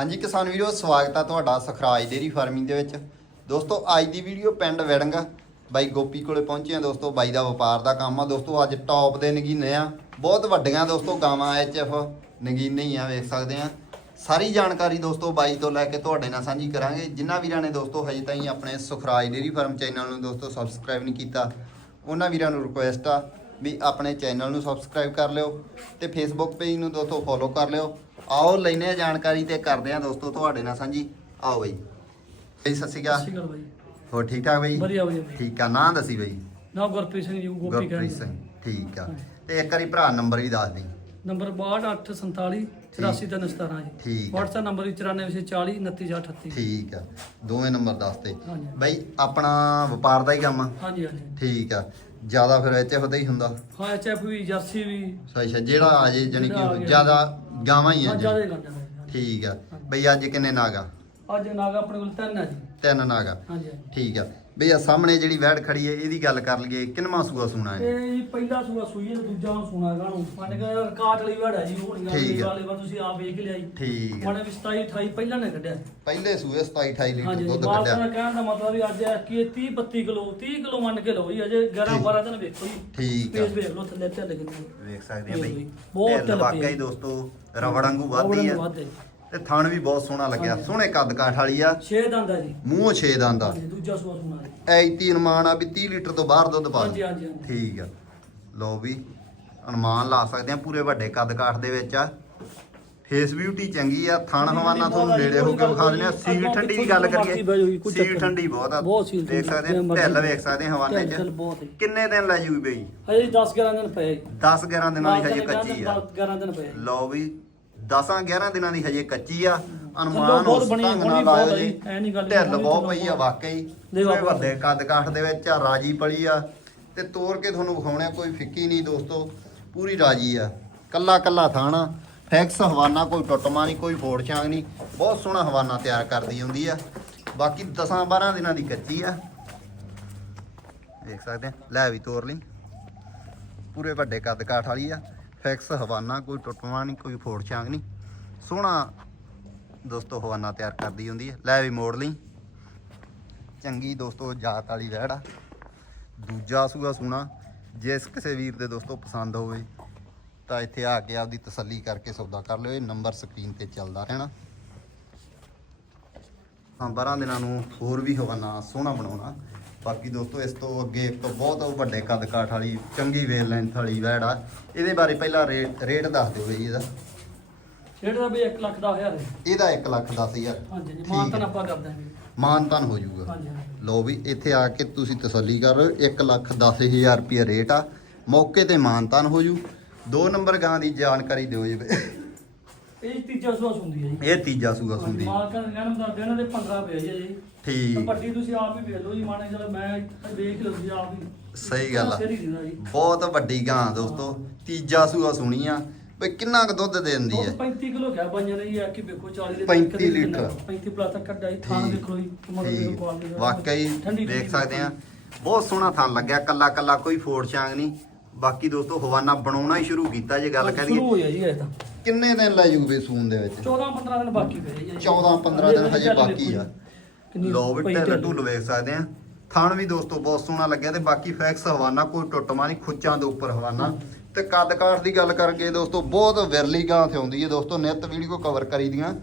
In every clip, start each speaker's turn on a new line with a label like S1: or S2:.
S1: ਹਾਂਜੀ, ਕਿਸਾਨ ਵੀਰੋ, ਸਵਾਗਤ ਆ ਤੁਹਾਡਾ ਸਖਰਾਜ ਡੇਰੀ ਫਾਰਮਿੰਗ ਦੇ ਵਿੱਚ। ਦੋਸਤੋ, ਅੱਜ ਦੀ ਵੀਡੀਓ ਪਿੰਡ ਵੜੰਗ, ਬਾਈ ਗੋਪੀ ਕੋਲੇ ਪਹੁੰਚੇ ਆ ਦੋਸਤੋ, ਬਾਈ ਦਾ ਵਪਾਰ ਦਾ ਕੰਮ ਆ। ਦੋਸਤੋ, ਅੱਜ ਟੌਪ ਦੇ ਨਗੀਨੇ ਆ। ਬਹੁਤ ਵੱਡੀਆਂ ਦੋਸਤੋ, ਗਾਵਾਂ ਐਚਐਫ ਨਗੀਨੇ ਹੀ ਆ, ਵੇਖ ਸਕਦੇ ਆ। ਸਾਰੀ ਜਾਣਕਾਰੀ ਦੋਸਤੋ, ਬਾਈ ਤੋਂ ਲੈ ਕੇ ਤੁਹਾਡੇ ਨਾਲ ਸਾਂਝੀ ਕਰਾਂਗੇ। ਜਿਨ੍ਹਾਂ ਵੀਰਾਂ ਨੇ ਦੋਸਤੋ, ਹਜੇ ਤਾਈਂ ਆਪਣੇ ਸੁਖਰਾਜ ਡੇਰੀ ਫਾਰਮ ਚੈਨਲ ਨੂੰ ਦੋਸਤੋ ਸਬਸਕ੍ਰਾਈਬ ਨਹੀਂ ਕੀਤਾ, ਉਹਨਾਂ ਵੀਰਾਂ ਨੂੰ ਰਿਕੁਐਸਟ ਆ ਵੀ ਆਪਣੇ ਚੈਨਲ ਨੂੰ ਸਬਸਕ੍ਰਾਈਬ ਕਰ ਲਿਓ ਤੇ ਫੇਸਬੁੱਕ ਪੇਜ ਨੂੰ ਦੋਸਤੋ ਫੋਲੋ ਕਰ ਲਿਓ। ਆਓ ਲੈਨੇ ਆ ਜਾਣਕਾਰੀ ਤੇ ਕਰਦੇ ਆ ਦੋਸਤੋ ਤੁਹਾਡੇ ਨਾਲ ਸਾਂਝੀ। ਆਓ ਬਈ। ਬਈ ਸਤਿ ਸ਼੍ਰੀ ਅਕਾਲ।
S2: ਬਾਈ।
S1: ਹੋਰ ਠੀਕ ਠਾਕ ਬਈ?
S2: ਵਧੀਆ ਵਧੀਆ ਬਾਈ।
S1: ਠੀਕ ਆ ਨਾਂ ਦੱਸੀ ਬਈ।
S2: ਨਾ ਗੁਰਪ੍ਰੀਤ ਸਿੰਘ ਜੀ ਗੋਪੀ
S1: ਗੁਰਪ੍ਰੀਤ
S2: ਕਹਿੰਦੇ
S1: ਠੀਕ ਆ। ਤੇ ਇੱਕ ਵਾਰੀ ਭਰਾ ਨੰਬਰ ਵੀ ਦੱਸ ਦੇ।
S2: ਨੰਬਰ 6247 84317 ਜੀ।
S1: ਠੀਕ।
S2: WhatsApp ਨੰਬਰ ਵੀ 9440 29438
S1: ਠੀਕ ਆ। ਦੋਵੇਂ ਨੰਬਰ ਦੱਸ
S2: ਹਾਂਜੀ।
S1: ਬਈ ਆਪਣਾ ਵਪਾਰ ਦਾ ਹੀ ਕੰਮ ਆ।
S2: ਹਾਂਜੀ ਹਾਂਜੀ।
S1: ਠੀਕ ਆ। ਜ਼ਿਆਦਾ ਫਿਰ ਇੱਥੇ ਹੁੰਦਾ ਹੀ ਹੁੰਦਾ।
S2: ਹਾਂ ਐਚਐਫ ਵੀ ਜਰਸੀ ਵੀ।
S1: ਅੱਛਾ ਜਿਹੜਾ ਆ ਜੇ ਜਾਨੀ
S2: ਜਿਹੜਾ ਆ
S1: ਕਿ
S2: ਗਿਆ।
S1: ਜ਼ਿਆਦਾ ਗਾਵਾਂ ਹੀ ਆ
S2: ਹਾਂ
S1: ਜੀ ਠੀਕ ਆ। ਬਈ ਅੱਜ ਕਿੰਨੇ ਨਾਗਾ
S2: ਅੱਜ ਨਾਗਾ ਆਪਣੇ ਕੋਲ ਤਿੰਨ ਆ ਜੀ।
S1: ਤਿੰਨ ਨਾਗਾ
S2: ਹਾਂਜੀ ਹਾਂਜੀ।
S1: ਠੀਕ ਆ। ਬਈ ਆ ਸਾਹਮਣੇ ਜਿਹੜੀ ਵੈੜ ਖੜੀ ਹੈ ਇਹਦੀ ਗੱਲ ਕਰ ਲਈਏ ਕਿੰਨਵਾਂ ਸੂਆ ਸੁਣਾ ਹੈ
S2: ਇਹ ਪਹਿਲਾ ਸੂਆ ਸੂਈ ਹੈ ਦੂਜਾ ਹੁਣ ਸੁਣਾ ਗਾ ਨੂੰ ਮੰਨ ਕੇ ਰਿਕਾਰਡ ਵਾਲੀ ਵੜਾ ਜੀ ਹੋਣੀ
S1: ਠੀਕ
S2: ਵਾਲੀ
S1: ਆ।
S2: ਵਾਲੇ ਵਾਰ ਤੁਸੀਂ ਆਪ ਵੇਖ ਲਿਆ ਜੀ।
S1: ਠੀਕ ਆ।
S2: ਮਨੇ ਵੀ 27 28 ਪਹਿਲਾਂ ਨੇ ਕੱਢਿਆ।
S1: ਪਹਿਲੇ ਸੂਏ 27 28 ਲੀਟਰ
S2: ਹਾਂਜੀ
S1: ਦੁੱਧ
S2: ਦਾ
S1: ਕੱਢਿਆ।
S2: ਕਹਿਣ ਦਾ ਮਤਲਬ ਵੀ ਅੱਜ ਕੀ 30 32 ਕਿਲੋ 30 ਕਿਲੋ ਮੰਨ ਕੇ ਲਓ ਜੀ ਅਜੇ 11
S1: ਠੀਕ।
S2: 12 ਦਿਨ ਵੇਖੋ ਜੀ।
S1: ਠੀਕ ਆ।
S2: ਪੇਜ ਵੇਖ ਲਓ ਥੱਲੇ ਤੇ ਲੱਗੇ
S1: ਵੇਖ ਸਕਦੇ ਆ
S2: ਵੇਖ
S1: ਬਈ।
S2: ਬਈ, ਬਹੁਤ
S1: ਢਿੱਲ
S2: ਢਿੱਲ
S1: ਵਾਕਈ
S2: ਪਈ।
S1: ਦੋਸਤੋ ਰਬੜ ਵਾਂਗੂ ਵੱਧਦੀ ਆ।
S2: ਵਾਧੇ
S1: ਤੇ ਥਣ ਵੀ ਬਹੁਤ ਸੋਹਣਾ ਲੱਗਿਆ।
S2: ਹਾਂਜੀ।
S1: ਸੋਹਣੇ ਕੱਦ ਕਾਠ ਵਾਲੀ ਆ।
S2: 6 ਦੰਦ ਜੀ।
S1: ਮੂੰਹ ਛੇ ਦੰਦ ਆ।
S2: ਹਾਂਜੀ, ਦੂਜਾ ਸੂਆ ਸੁਣਾ ਜੀ।
S1: ਐਤੀ ਅਨੁਮਾਨ ਆ ਵੀ 30 ਲੀਟਰ ਤੋਂ ਬਾਹਰ ਦੁੱਧ ਪਾ
S2: ਹਾਂਜੀ
S1: ਦੇ
S2: ਹਾਂਜੀ ਹਾਂਜੀ।
S1: ਠੀਕ ਆ। ਲਓ ਵੀ ਅਨੁਮਾਨ ਲਾ ਸਕਦੇ ਆ ਪੂਰੇ ਵੱਡੇ ਕੱਦ ਕਾਠ ਦੇ ਵਿੱਚ ਆ। ਫੇਸ ਬਿਊਟੀ ਚੰਗੀ ਆ। ਥਣ ਹਵਾਨਾ ਤੁਹਾਨੂੰ ਨੇੜੇ ਹੋ ਕੇ ਵਿਖਾ ਦਿੰਦੇ ਆ। ਸੀਲ ਠੰਡੀ ਦੀ ਗੱਲ ਕਰੀਏ। ਸੀਲ ਠੰਡੀ ਬਹੁਤ ਆ।
S2: ਬਹੁਤ ਸੀਲ
S1: ਦੇਖ ਸਕਦੇ ਆ।
S2: ਜਿਵੇਂ ਮਰਜ਼ੀ।
S1: ਵੇਖ ਸਕਦੇ ਆ ਹਵਾਨੇ ਚ।
S2: ਬਹੁਤ ਹੈ
S1: ਕਿੰਨੇ ਦਿਨ ਲੈ ਜੂਗੀ ਬਈ?
S2: ਹਜੇ 10 11 ਦਿਨ ਪਏ
S1: 10 11 ਦਿਨਾਂ ਦੀ ਹਜੇ ਕੱਚੀ ਆ।
S2: 11 ਦਿਨ ਪਏ
S1: ਲਓ ਵੀ 10 11 ਦਿਨਾਂ ਦੀ ਹਜੇ ਕੱਚੀ ਆ ਅਨੁਮਾਨ
S2: ਬਹੁਤ
S1: ਉਸ
S2: ਬਣੀ,
S1: ਢੰਗ
S2: ਹੁਣ
S1: ਨਾਲ
S2: ਬਹੁਤ
S1: ਲਾਇਓ ਜੀ
S2: ਜੀ, ਐ ਨੀ ਗੱਲ ਵੀ
S1: ਢਿੱਲ ਬਹੁਤ ਪਈ ਆ। ਵਾਕਈ।
S2: ਦੇਖੋ
S1: ਪੂਰੇ ਵੱਡੇ ਕੱਦ ਕਾਠ ਦੇ ਵਿੱਚ ਆ ਰਾਜੀ ਪਲੀ ਆ। ਤੇ ਤੋੜ ਕੇ ਤੁਹਾਨੂੰ ਵਿਖਾਉਣਾ ਕੋਈ ਫਿੱਕੀ ਨਹੀਂ ਦੋਸਤੋ ਪੂਰੀ ਰਾਜੀ ਆ। ਕੱਲਾ ਕੱਲਾ ਥਾਣਾ ਫੈਕਸ ਹਵਾਨਾ ਕੋਈ ਟੁੱਟਮਾ ਨਹੀਂ ਕੋਈ ਫੋੜ ਛਾਂਗ ਨਹੀਂ। ਬਹੁਤ ਸੋਹਣਾ ਹਵਾਨਾ ਤਿਆਰ ਕਰਦੀ ਹੁੰਦੀ ਆ। ਬਾਕੀ 10 12 ਦਿਨਾਂ ਦੀ ਕੱਚੀ ਆ। ਦੇਖ ਸਕਦੇ ਆ ਲੈ ਵੀ ਤੋੜ ਲਈ। ਪੂਰੇ ਵੱਡੇ ਕੱਦ ਕਾਠ ਵਾਲੀ ਆ। ਫੈਕਸ ਹਵਾਨਾ ਕੋਈ ਟੁੱਟਵਾ ਨਹੀਂ ਕੋਈ ਫੋੜ ਛਾਂਗ ਨਹੀਂ। ਸੋਹਣਾ ਦੋਸਤੋ ਹਵਾਨਾ ਤਿਆਰ ਕਰਦੀ ਹੁੰਦੀ ਹੈ। ਲੈ ਵੀ ਮੋੜ ਲਈ। ਚੰਗੀ ਦੋਸਤੋ ਜਾਤ ਵਾਲੀ ਵਹਿੜ ਆ। ਦੂਜਾ ਸੂਆ ਸੂਣਾ। ਜਿਸ ਕਿਸੇ ਵੀਰ ਦੇ ਦੋਸਤੋ ਪਸੰਦ ਹੋਵੇ, ਤਾਂ ਇੱਥੇ ਆ ਕੇ ਆਪਦੀ ਤਸੱਲੀ ਕਰਕੇ ਸੌਦਾ ਕਰ ਲਿਓ। ਇਹ ਨੰਬਰ ਸਕਰੀਨ ਤੇ ਚੱਲਦਾ ਰਹਿਣਾ। ਹਾਂ 12 ਦਿਨਾਂ ਨੂੰ ਹੋਰ ਵੀ ਹਵਾਨਾ ਸੋਹਣਾ ਬਣਾਉਣਾ। ਬਾਕੀ ਦੋਸਤੋ, ਇਸ ਤੋਂ ਅੱਗੇ ਇੱਕ ਬਹੁਤ ਵੱਡੇ ਕੱਦ ਕਾਠ ਵਾਲੀ, ਚੰਗੀ ਵੇਲ ਲੈਂਥ ਵਾਲੀ ਵੈੜ ਆ। ਇਹਦੇ ਬਾਰੇ ਪਹਿਲਾਂ ਰੇਟ ਰੇਟ ਦੱਸ ਦਿਓ ਬਈ ਇਹਦਾ।
S2: ਰੇਟ ਦਾ ਵੀ 1 ਲੱਖ ਦਾ ਹਜ਼ਾਰ ਹੈ।
S1: ਇਹਦਾ 1 ਲੱਖ 10 ਹਜ਼ਾਰ।
S2: ਹਾਂਜੀ ਜੀ ਮਾਨ ਤਾਂ। ਆਪਾਂ ਕਰ ਦਾਂਗੇ
S1: ਮਾਨਤਨ ਹੋ ਜਾਊਗਾ।
S2: ਹਾਂਜੀ ਹਾਂਜੀ।
S1: ਲੋ ਵੀ ਇੱਥੇ ਆ ਕੇ ਤੁਸੀਂ ਤਸੱਲੀ ਕਰ ਲਓ 1 ਲੱਖ 10000 ਰੁਪਏ ਰੇਟ ਆ। ਮੌਕੇ ਤੇ ਮਾਨਤਨ ਹੋ ਜੂ। ਦੋ ਨੰਬਰ ਗਾਂ ਦੀ ਜਾਣਕਾਰੀ ਦਿਓ ਜੀ।
S2: ਇਹ ਤੀਜਾ ਸੂਆ ਸੁਣਦੀ ਹੈ ਜੀ।
S1: ਇਹ ਤੀਜਾ ਸੂਗਾ ਸੁੰਦੀ
S2: ਮਾਲਕਾਂ ਦੇ ਜਨਮ ਦਾ ਦਿਨ ਦੇ 15 ਪਏ ਜੀ। ਤੇ
S1: ਠੀਕ
S2: ਪੱਟੀ ਤੁਸੀਂ ਆਪ ਹੀ ਵੇਖ ਲਓ ਜੀ ਮਾਣੇ ਚਲੋ ਮੈਂ ਵੇਖ ਲਓ ਜੀ ਆਪ ਹੀ।
S1: ਸਹੀ ਗੱਲ ਆ।
S2: ਸਿਰ ਹੀ ਦਿੰਦਾ ਜੀ।
S1: ਬਹੁਤ ਵੱਡੀ ਗਾਂ ਦੋਸਤੋ। ਤੀਜਾ ਸੂਆ ਸੁਣੀ ਆ। ਬਈ ਕਿੰਨਾ ਕੁ ਦੁੱਧ ਦੇ ਦਿੰਦੀ ਹੈ?
S2: 35 ਕਿਲੋ ਕਿਆ ਬਾਈਆਂ ਨੇ ਇਹ ਆ ਕਿ ਵੇਖੋ 40 ਦੇ
S1: 35
S2: ਕਦੇ ਵੀ
S1: ਲੀਟਰ।
S2: 35 ਪਲੱਸ ਕੱਢਾਈ ਥਾਂ। ਦੇਖੋ ਜੀ।
S1: ਵਾਕਈ
S2: ਠੰਡੀ
S1: ਸਕਦੇ ਆ। ਬਹੁਤ ਸੋਹਣਾ ਥਣ ਲੱਗਿਆ ਕੱਲਾ ਕੱਲਾ ਕੋਈ ਫੋੜ ਛਾਂਗ ਨਹੀਂ। ਬਾਕੀ ਦੋਸਤੋ ਹਵਾਨਾ ਬਣਾਉਣਾ ਹੀ ਸ਼ੁਰੂ ਕੀਤਾ ਜੇ ਗੱਲ
S2: ਸ਼ੁਰੂ
S1: ਕਰੀਏ।
S2: ਹੋਇਆ ਜੀ ਇਹ ਤਾਂ।
S1: ਕਿੰਨੇ ਦਿਨ ਲੈ ਜੂਗੇ ਸੂਨ ਦੇ ਵਿੱਚ?
S2: 14 15 ਦਿਨ ਬਾਕੀ ਪਏ ਜੀ।
S1: 14 15 ਦਿਨ ਹਜੇ ਬਾਕੀ ਆ। ਲੋ ਵੀ
S2: ਪਈ
S1: ਢਿੱਲ
S2: ਢਿੱਲ।
S1: ਢੁੱਲ ਵੇਖ ਸਕਦੇ ਆ। ਥਣ ਵੀ ਦੋਸਤੋ ਬਹੁਤ ਸੋਹਣਾ ਲੱਗਿਆ ਤੇ ਬਾਕੀ ਫੈਕਸ ਹਵਾਨਾ ਕੋਈ ਟੁੱਟਮਾ ਨਹੀਂ ਖੁੱਚਾਂ ਦੇ ਉੱਪਰ ਹਵਾਨਾ। ਤੇ ਕੱਦ ਕਾਠ ਦੀ ਗੱਲ ਕਰਕੇ ਦੋਸਤੋ ਬਹੁਤ ਵਿਰਲੀ ਗਾਂ ਤੇ ਆਉਂਦੀ ਹੈ ਦੋਸਤੋ ਨਿਤ ਵੀਡੀਓ ਕਵਰ ਕਰੀ ਦੀਆਂ।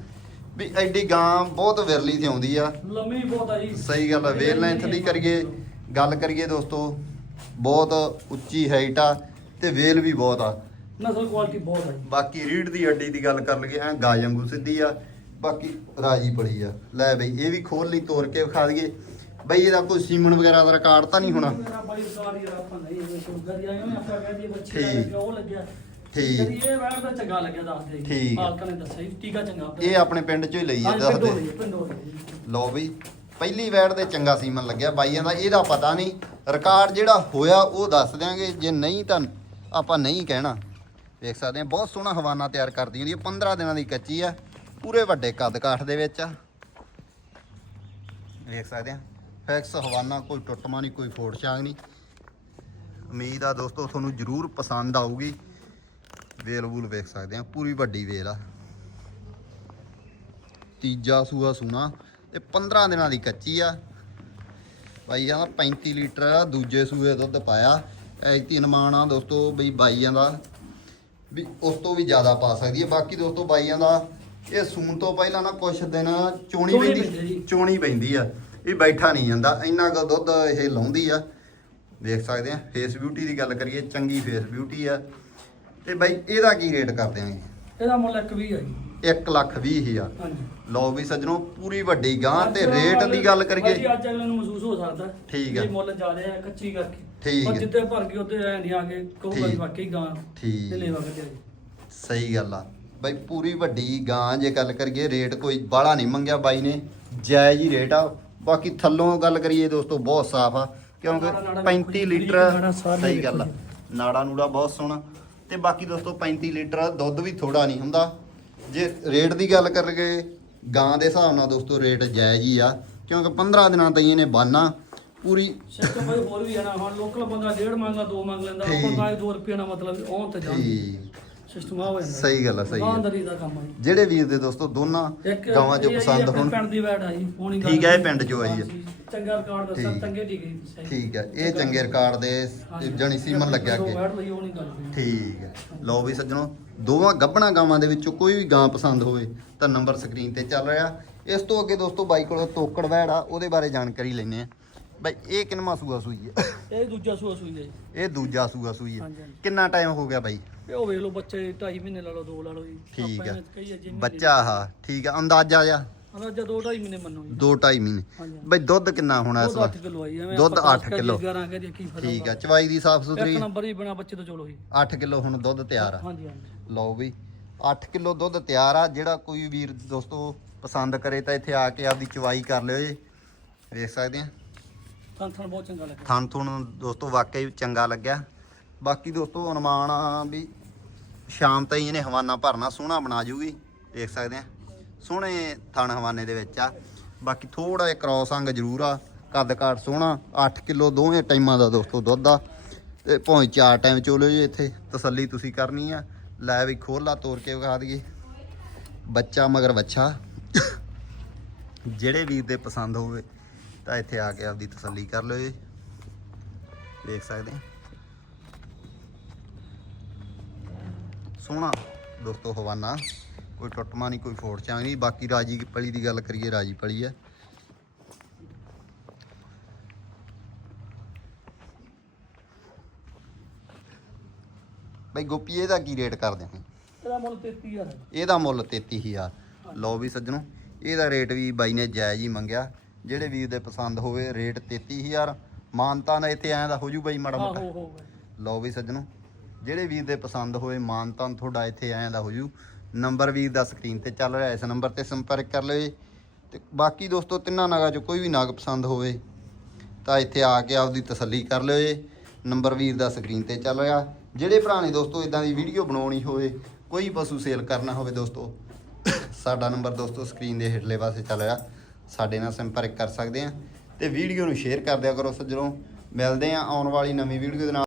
S1: ਵੀ ਐਡੀ ਗਾਂ ਬਹੁਤ ਵਿਰਲੀ ਤੇ ਆਉਂਦੀ ਆ।
S2: ਲੰਮੀ ਬਹੁਤ ਆ ਜੀ।
S1: ਸਹੀ ਗੱਲ ਹੈ ਵੇਲ ਲੈਂਥ ਦੀ ਕਰੀਏ। ਗੱਲ ਕਰੀਏ ਦੋਸਤੋ ਬਹੁਤ ਉੱਚੀ ਹਾਈਟ ਆ ਤੇ ਵੇਲ ਵੀ ਬਹੁਤ ਆ।
S2: ਨਸਲ ਕੁਆਲਿਟੀ ਬਹੁਤ ਆ ਜੀ।
S1: ਬਾਕੀ ਰੀੜ ਦੀ ਹੱਡੀ ਦੀ ਗੱਲ ਕਰ ਲਈਏ ਐ ਗਾਂ ਵਾਂਗੂ ਸਿੱਧੀ ਆ ਬਾਕੀ ਰਾਜੀ ਬੜੀ ਆ। ਲੈ ਬਈ ਇਹ ਵੀ ਖੋਲ ਲਈ ਤੋੜ ਕੇ ਵਿਖਾ ਦਈਏ। ਬਈ ਇਹਦਾ ਕੋਈ ਸੀਮਨ ਵਗੈਰਾ ਦਾ ਰਿਕਾਰਡ ਤਾਂ ਨਹੀਂ ਹੋਣਾ।
S2: ਮੇਰਾ ਬਾਈ ਸਾਰੀ ਰਾਤ ਨਹੀਂ ਇਹ ਸ਼ੂਗਰ ਜਾਂ ਐਵੇਂ ਆਪਾਂ ਕਹਿੰਦੇ ਬੱਚੇ ਦਾ
S1: ਠੀਕ।
S2: ਲੱਗਿਆ, ਉਹ ਲੱਗਿਆ।
S1: ਠੀਕ।
S2: ਕਦੀ ਇਹ ਵੈਰ ਦਾ ਚੰਗਾ ਲੱਗਿਆ ਦੱਸਦੇ
S1: ਠੀਕ।
S2: ਮਾਲਕਾਂ ਨੇ ਦੱਸਿਆ ਜੀ ਟੀਕਾ ਚੰਗਾ
S1: ਇਹ ਆਪਣੇ ਪਿੰਡ ਚੋਂ ਹੀ ਲਈ ਆ
S2: ਹਾਂਜੀ, ਪਿੰਡੋਂ
S1: ਦੱਸਦੇ
S2: ਲਈ, ਪਿੰਡੋਂ ਲਈ ਜੀ।
S1: ਲਓ ਬਈ ਪਹਿਲੀ ਵੈੜ ਦੇ ਚੰਗਾ ਸੀਮਨ ਲੱਗਿਆ। ਬਾਈਆਂ ਦਾ ਇਹਦਾ ਪਤਾ ਨਹੀਂ। ਰਿਕਾਰਡ ਜਿਹੜਾ ਹੋਇਆ ਉਹ ਦੱਸ ਦਿਆਂਗੇ। ਜੇ ਨਹੀਂ ਤਾਂ ਆਪਾਂ ਨਹੀਂ ਕਹਿਣਾ। ਵੇਖ ਸਕਦੇ ਆ ਬਹੁਤ ਸੋਹਣਾ ਹਵਾਨਾ ਤਿਆਰ ਕਰਦੀ ਹੁੰਦੀ ਹੈ 15 ਦਿਨਾਂ ਦੀ ਕੱਚੀ ਆ। ਪੂਰੇ ਵੱਡੇ ਕੱਦ ਕਾਠ ਦੇ ਵਿੱਚ ਆ। ਵੇਖ ਸਕਦੇ ਆ ਫੈਕਸ ਹਵਾਨਾ ਕੋਈ ਟੁੱਟਮਾ ਨਹੀਂ ਕੋਈ ਫੋੜ ਛਾਂਗ ਨਹੀਂ ਉਮੀਦ ਆ ਦੋਸਤੋ ਤੁਹਾਨੂੰ ਜ਼ਰੂਰ ਪਸੰਦ ਆਊਗੀ। ਵੇਲ ਵੂਲ ਵੇਖ ਸਕਦੇ ਆ ਪੂਰੀ ਵੱਡੀ ਵੇਲ ਆ। ਤੀਜਾ ਸੂਆ ਸੂਣਾ ਤੇ 15 ਦਿਨਾਂ ਦੀ ਕੱਚੀ ਆ। ਬਾਈ ਜਾਂਦਾ 35 ਲੀਟਰ ਦੂਜੇ ਸੂਏ ਦੁੱਧ ਪਾਇਆ। ਐਤੀ ਅਨੁਮਾਨ ਆ ਦੋਸਤੋ ਬਈ ਬਾਈਆਂ ਦਾ। ਵੀ ਉਸ ਤੋਂ ਵੀ ਜ਼ਿਆਦਾ ਪਾ ਸਕਦੀ ਹੈ ਬਾਕੀ ਦੋਸਤੋ ਬਾਈਆਂ ਦਾ ਇਹ ਸੂਣ ਤੋਂ ਪਹਿਲਾਂ ਨਾ ਕੁਛ ਦਿਨ ਚੋਣੀ
S2: ਪੈਂਦੀ।
S1: ਚੋਣੀ ਪੈਂਦੀ ਆ। ਇਹ ਬੈਠਾ ਨਹੀਂ ਜਾਂਦਾ ਇੰਨਾ ਕੁ ਦੁੱਧ ਇਹ ਲਾਉਂਦੀ ਆ। ਦੇਖ ਸਕਦੇ ਆ ਫੇਸ ਬਿਊਟੀ ਦੀ ਗੱਲ ਕਰੀਏ ਚੰਗੀ ਫੇਸ ਬਿਊਟੀ ਆ। ਤੇ ਬਾਈ ਇਹਦਾ ਕੀ ਰੇਟ ਕਰ ਦਿਆਂਗੇ
S2: ਇਹਦਾ ਮੁੱਲ ਇੱਕ ਵੀ ਆ ਜੀ।
S1: 1 ਲੱਖ ਵੀਹ ਹਜ਼ਾਰ।
S2: ਹਾਂਜੀ।
S1: ਲਓ ਵੀ ਸੱਜਣੋ ਪੂਰੀ ਵੱਡੀ ਗਾਂ ਤੇ ਰੇਟ ਦੀ ਗੱਲ ਕਰੀਏ।
S2: ਭਾਜੀ ਅੱਜ ਅਗਲੇ ਨੂੰ ਮਹਿਸੂਸ ਹੋ ਸਕਦਾ
S1: ਠੀਕ ਆ।
S2: ਵੀ ਮੁੱਲ ਜ਼ਿਆਦਾ ਹੈ ਕੱਚੀ ਕਰਕੇ।
S1: ਠੀਕ ਆ।
S2: ਜਿੱਤੇ ਭਰ ਗਈ ਉੱਤੇ ਐ ਨਹੀਂ ਆ ਕੇ ਕਹੂਗਾ ਵਾਕਈ ਗਾਂ
S1: ਠੀਕ।
S2: ਤੇ ਲੈਵਾ ਕੱਢਿਆ ਜੀ।
S1: ਸਹੀ ਗੱਲ ਆ। ਬਾਈ ਪੂਰੀ ਵੱਡੀ ਗਾਂ ਜੇ ਗੱਲ ਕਰੀਏ ਰੇਟ ਕੋਈ ਬਾਹਲਾ ਨਹੀਂ ਮੰਗਿਆ ਬਾਈ ਨੇ। ਜਾਇਜ਼ ਹੀ ਰੇਟ ਆ। ਬਾਕੀ ਥੱਲੋਂ ਗੱਲ ਕਰੀਏ ਦੋਸਤੋ ਬਹੁਤ ਸਾਫ਼ ਆ ਕਿਉਂਕਿ
S2: ਨਾੜਾ- ਨਾੜਾ
S1: 35
S2: ਵੇਖੋ ਜੀ,
S1: ਲੀਟਰ ਸਹੀ ਗੱਲ ਆ। ਨਾੜਾ ਨੂੜਾ ਬਹੁਤ ਸੋਹਣਾ। ਤੇ ਬਾਕੀ ਦੋਸਤੋ 35 ਲੀਟਰ ਦੁੱਧ ਵੀ ਥੋੜਾ ਨਹੀਂ ਹੁੰਦਾ। ਜੇ ਰੇਟ ਦੀ ਗੱਲ ਕਰੀਏ ਗਾਂ ਦੇ ਹਿਸਾਬ ਨਾਲ ਦੋਸਤੋ ਰੇਟ ਜਾਇਜ਼ ਹੀ ਆ ਕਿਉਂਕਿ 15 ਦਿਨਾਂ ਤਾਈਂ ਇਹਨੇ ਬਾਨਾ। ਪੂਰੀ
S2: ਸਿਸਟਮ ਹੋਰ ਵੀ ਹੈ ਨਾ ਹੁਣ ਲੋਕਲ ਬੰਦਾ ਡੇਢ ਮੰਗਦਾ ਦੋ ਮੰਗ ਲੈਂਦਾ। ਆਪਾਂ ਤਾਂ 2 ਰੁਪਏ ਨਾਲ ਮਤਲਬ ਉਹ ਤੇ ਜਾਂਦੀ ਸਿਸਟਮ ਆ ਹੋ ਜਾਂਦਾ
S1: ਸਹੀ ਗੱਲ ਆ ਸਹੀ ਆ
S2: ਇਮਾਨਦਾਰੀ ਦਾ ਕੰਮ ਆ ਜੀ
S1: ਜਿਹੜੇ ਵੀਰ ਦੇ ਦੋਸਤੋ ਦੋਨਾਂ
S2: ਇੱਕ
S1: ਗਾਵਾਂ 'ਚ
S2: ਇਹ ਆ ਜੀ
S1: ਪਸੰਦ
S2: ਆਪਣੇ
S1: ਹੋਣ
S2: ਪਿੰਡ ਦੀ ਵੈਟ ਆ ਜੀ
S1: ਠੀਕ ਹੈ, ਇਹ ਪਿੰਡ 'ਚੋਂ ਆਈ ਹੈ।
S2: ਚੰਗਾ ਰਿਕਾਰਡ ਦੱਸਿਆ
S1: ਠੀਕ।
S2: ਚੰਗੇ ਠੀਕ ਹੈ।
S1: ਠੀਕ ਹੈ ਇਹ ਚੰਗੇ ਰਿਕਾਰਡ ਦੇ। ਜਣੀ ਸੀਮਨ ਲੱਗਿਆ
S2: ਦੋ
S1: ਅੱਗੇ
S2: ਵੈਟ ਲਈ ਉਹ ਨਹੀਂ ਗੱਲ ਕੋਈ।
S1: ਠੀਕ ਹੈ ਲਓ ਵੀ ਸੱਜਣੋ ਦੋਵਾਂ ਗੱਭਣਾ ਗਾਵਾਂ ਦੇ ਵਿੱਚੋਂ ਕੋਈ ਵੀ ਗਾਂ ਪਸੰਦ ਹੋਵੇ ਤਾਂ ਨੰਬਰ ਸਕਰੀਨ ਤੇ ਚੱਲ ਰਿਹਾ ਇਸ ਤੋਂ ਅੱਗੇ ਦੋਸਤੋ ਬਾਈ ਕੋਲ ਤੋਕੜ ਵੈੜ ਆ ਉਹਦੇ ਬਾਰੇ ਜਾਣਕਾਰੀ ਲੈਣੇ ਆ ਬਾਈ ਇਹ ਕਿੰਨਵਾਂ ਸੂਆ ਸੂਈ ਹੈ?
S2: ਇਹ ਦੂਜਾ ਸੂਆ ਸੂਈ ਹੈ ਜੀ।
S1: ਇਹ ਦੂਜਾ ਸੂਆ ਸੂਈ ਹੈ।
S2: ਹਾਂਜੀ, ਹਾਂਜੀ।
S1: ਕਿੰਨਾ ਟਾਈਮ ਹੋ ਗਿਆ ਬਾਈ?
S2: ਉਹ ਵੇਖ ਲਓ ਬੱਚੇ 2.5 ਮਹੀਨੇ ਲਾ ਲਓ 2 ਲਾ ਲਓ ਜੀ।
S1: ਠੀਕ ਹੈ।
S2: ਆ
S1: ਬੱਚਾ ਆ ਠੀਕ ਆ ਅੰਦਾਜ਼ਾ ਜਾ
S2: ਹਾਂ ਜਾਂ 2 2.5 ਮਹੀਨੇ ਮੰਨੋ ਜੀ
S1: 2 2.5 ਮਹੀਨੇ।
S2: ਹਾਂਜੀ
S1: ਬਾਈ ਦੁੱਧ ਕਿੰਨਾ ਹੋਣਾ ਇਸ
S2: ਦੁੱਧ
S1: ਵਾਰ?
S2: 8 ਕਿਲੋ ਆਈ ਐਵੇਂ
S1: ਦੁੱਧ
S2: ਆਪਾਂ
S1: 8
S2: ਦਸ ਕਹਿ
S1: ਕਿਲੋ।
S2: ਦਈਏ, 11 ਕਹਿ ਦਈਏ, ਕੀ ਫ਼ਰਕ
S1: ਠੀਕ ਆ ਚਵਾਈ ਦੀ ਸਾਫ਼ ਸੁਥਰੀ?
S2: ਇੱਕ ਨੰਬਰ ਹੀ ਬਿਨਾ ਬੱਚੇ ਤੋਂ ਚਲੋ ਜੀ।
S1: 8 ਕਿਲੋ ਹੁਣ ਦੁੱਧ ਤਿਆਰ ਆ।
S2: ਹਾਂਜੀ ਹਾਂਜੀ।
S1: ਲਓ ਵੀ 8 ਕਿਲੋ ਦੁੱਧ ਤਿਆਰ ਆ। ਜਿਹੜਾ ਕੋਈ ਵੀਰ ਦੋਸਤੋ ਪਸੰਦ ਕਰੇ ਤਾਂ ਇੱਥੇ ਆ ਕੇ ਆਪਦੀ ਚਵਾਈ ਕਰ ਲਿਓ ਜੀ। ਵੇਖ ਸਕਦੇ ਆ।
S2: ਥਣ ਥਣ ਬਹੁਤ ਚੰਗਾ ਲੱਗਾ
S1: ਥਣ ਥੁਣ ਦੋਸਤੋ ਵਾਕਈ ਚੰਗਾ ਲੱਗਿਆ। ਬਾਕੀ ਦੋਸਤੋ ਅਨੁਮਾਨ ਆ ਵੀ ਸ਼ਾਮ ਤਾਈਂ ਇਹਨੇ ਹਵਾਨਾ ਭਰਨਾ, ਸੋਹਣਾ ਬਣਾ ਜੂਗੀ। ਦੇਖ ਸਕਦੇ ਆ। ਸੋਹਣੇ ਥਣ ਹਵਾਨੇ ਦੇ ਵਿੱਚ ਆ। ਬਾਕੀ ਥੋੜਾ ਜਿਹਾ ਕ੍ਰੋਸ ਅੰਗ ਜ਼ਰੂਰ ਆ। ਕੱਦ ਕਾਟ ਸੋਹਣਾ। 8 ਕਿਲੋ ਦੋਵੇਂ ਟਾਈਮਾਂ ਦਾ ਦੋਸਤੋ ਦੁੱਧ ਆ। ਤੇ ਭਾਵੇਂ ਚਾਰ ਟਾਈਮ ਚੋਲੋ ਜੀ ਇੱਥੇ। ਤਸੱਲੀ ਤੁਸੀਂ ਕਰਨੀ ਆ। ਲੈ ਵੀ ਖੋਲਾ ਤੋੜ ਕੇ ਵਿਖਾ ਦਈਏ। ਬੱਚਾ ਮਗਰ ਬੱਚਾ ਜਿਹੜੇ ਵੀਰ ਦੇ ਪਸੰਦ ਹੋਵੇ। ਤਾਂ ਇੱਥੇ ਆ ਕੇ ਆਪਦੀ ਤਸੱਲੀ ਕਰ ਲਿਓ ਜੀ। ਦੇਖ ਸਕਦੇ ਆ। ਸੋਹਣਾ ਦੋਸਤੋ ਹਵਾਨਾ। ਕੋਈ ਟੁੱਟਮਾ ਨਹੀਂ ਕੋਈ ਫੋੜ ਚਾਂ ਨਹੀਂ। ਬਾਕੀ ਰਾਜੀ ਪਲੀ ਦੀ ਗੱਲ ਕਰੀਏ ਰਾਜੀ ਪਲੀ ਆ। ਬਈ ਗੋਪੀ ਇਹਦਾ ਕੀ ਰੇਟ ਕਰਦੇ ਆ
S2: ਇਹਦਾ ਮੁੱਲ 33000 ਹੈ।
S1: ਇਹਦਾ ਮੁੱਲ 33000 ਲਓ ਵੀ ਸੱਜਣੋ ਇਹਦਾ ਰੇਟ ਵੀ ਬਾਈ ਨੇ ਜਾਇਜ਼ ਹੀ ਮੰਗਿਆ। ਜਿਹੜੇ ਵੀਰ ਦੇ ਪਸੰਦ ਹੋਵੇ ਰੇਟ 33000 ਮਾਨਤਾ ਨਾ ਇੱਥੇ ਐਂ ਦਾ ਹੋ ਜੂ ਬਾਈ ਮਾੜਾ
S2: ਆਹੋ
S1: ਮੋਟਾ
S2: ਹੋ ਹੋ
S1: ਲਓ ਵੀ ਸੱਜਣੋ ਜਿਹੜੇ ਵੀਰ ਦੇ ਪਸੰਦ ਹੋਵੇ ਮਾਨਤਾ ਤੁਹਾਡਾ ਇੱਥੇ ਐਂ ਦਾ ਹੋ ਜੂ। ਨੰਬਰ ਵੀਰ ਦਾ ਸਕਰੀਨ ਤੇ ਚੱਲ ਰਿਹਾ ਇਸ ਨੰਬਰ ਤੇ ਸੰਪਰਕ ਕਰ ਲਿਓ ਜੀ ਤੇ ਬਾਕੀ ਦੋਸਤੋ ਤਿੰਨਾਂ ਨਾਗਾ ਚੋਂ ਕੋਈ ਵੀ ਨਾਗ ਪਸੰਦ ਹੋਵੇ ਤਾਂ ਇੱਥੇ ਆ ਕੇ ਆਪਦੀ ਤਸੱਲੀ ਕਰ ਲਿਓ ਜੀ ਨੰਬਰ ਵੀਰ ਦਾ ਸਕਰੀਨ ਤੇ ਚੱਲ ਰਿਹਾ। ਜਿਹੜੇ ਭਰਾ ਨੇ ਦੋਸਤੋ ਇਦਾਂ ਦੀ ਵੀਡੀਓ ਬਣਾਉਣੀ ਹੋਵੇ ਕੋਈ ਪਸ਼ੂ ਸੇਲ ਕਰਨਾ ਹੋਵੇ ਦੋਸਤੋ ਸਾਡਾ ਨੰਬਰ ਦੋਸਤੋ ਸਕਰੀਨ ਦੇ ਹੇਠਲੇ ਪਾਸੇ ਚੱਲ ਰਿਹਾ। ਸਾਡੇ ਨਾਲ ਸੰਪਰਕ ਕਰ ਸਕਦੇ ਆ ਤੇ ਵੀਡੀਓ ਨੂੰ ਸ਼ੇਅਰ ਕਰ ਦਿਆ ਕਰੋ ਸੱਜਣੋ। ਮਿਲਦੇ ਆ ਆਉਣ ਵਾਲੀ ਨਵੀਂ ਵੀਡੀਓ ਦੇ ਨਾਲ।